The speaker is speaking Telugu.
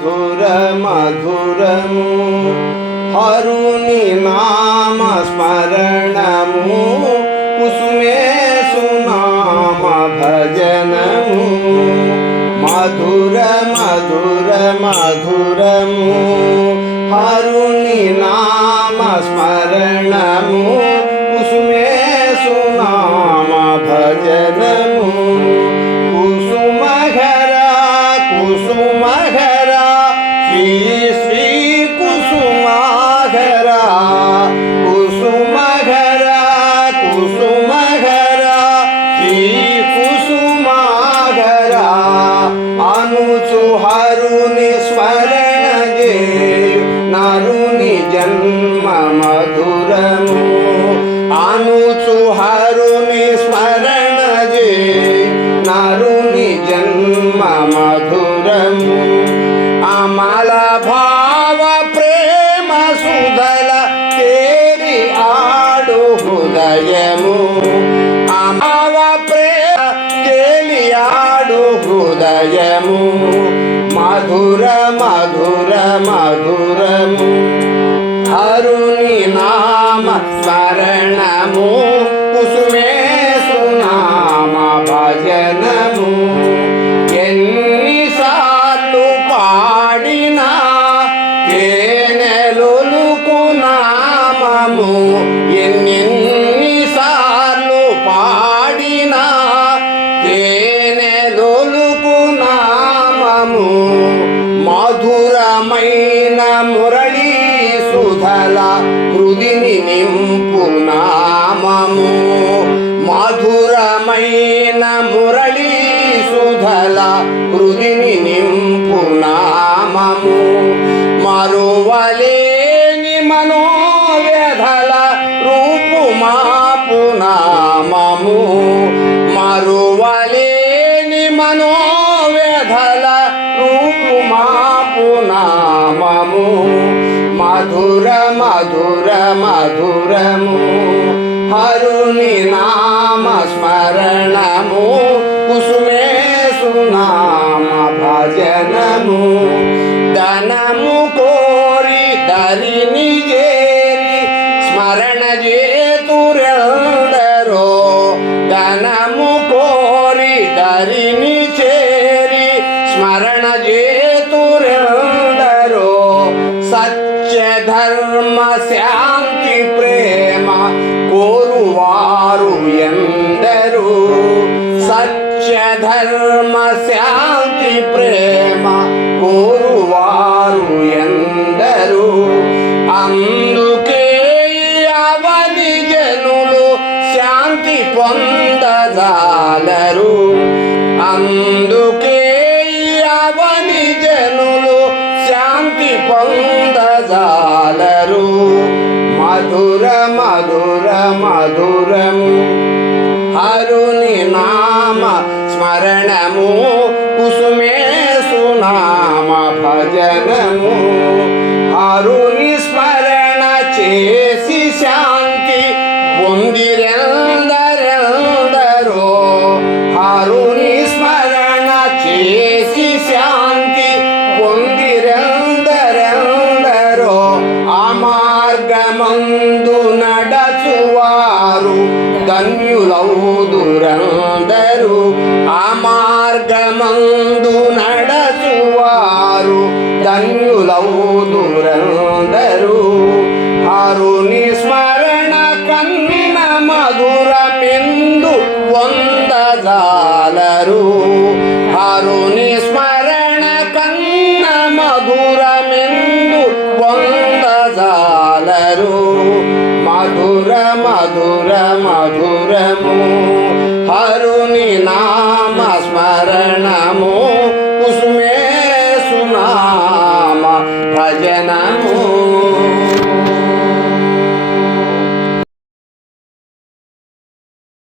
మధుర మధురము హరుని నామ స్మరణము కుసుమే సునామ భజనము మధుర మధుర మధురము హరుని నామ స్మరణము కుసుమే సునామ భజనము కుసుమఘరా శ్రీ శ్రీ కుసుమఘరా కుసుమఘరా కుసుమఘరా శ్రీ కుసుమఘరా అనుచు హరుని స్మరణ చేయు నరుని జన్మ మధురము అనుచు హరుని స్మరణ చేయు నరుని జన్మ మధురము అమల భావ ప్రేమ సుధల తేరి ఆడు హృదయము అమల ప్రేమ తేలి ఆడు హృదయము మధుర మధుర మధురము హరుని నామ స్మరణము కుసుమే సునామ భజనము ఎన్నిసార్లు పాడినా తేనెలొలుకు నామము ఎన్నిసార్లు పాడినా తేనెలొలుకు నామము మధురమైన మురళీ సుధల హృదిని నింపు నామము మధురమైన మురళీ సుధల హృదిని నింపు నామము మరువలేని మనోవ్యధల రూపు మాపు నామము మరువలేని మనోవ్యధల రూపు మాపు నామము మధుర మధుర మధురము హరుని నామ స్మరణము కుసుమే సునామ భజనము ధనము కోరి దరిని చేరి స్మరణ చేతురెందరో ధనము కోరి దరిని చేరి స్మరణ చేతురెందరో సత్య ధర్మ శాంతి ప్రేమ కోరువారు ఎందరు సత్య ధర్మ శాంతి ప్రేమ కోరువారు ఎందరు అందుకే అవని జనులు శాంతి పొందజాలరు అందుకే అవని జనులు శాంతి పొందజాలరు మధుర మధుర మధురము హరుని నామ స్మరణము కుసుమే సునామ భజనము హరుని స్మరణ చేసి శాంతి పొందిరెందరెందరో హరుని స్మరణ చేసి శాంతి పొందిరెందరెందరో ఆ మార్గమందు నడచువారు ధన్యులౌదురందరు ఆ మార్గమందు నడచువారు ధన్యులౌదురందరు హరుని స్మరణ కన్న మధురమిందు పొందజాలరు హరుని స్మరణ కన్న మధురమిందు పొందజాలరు మధుర మధుర మధురము హరుని నా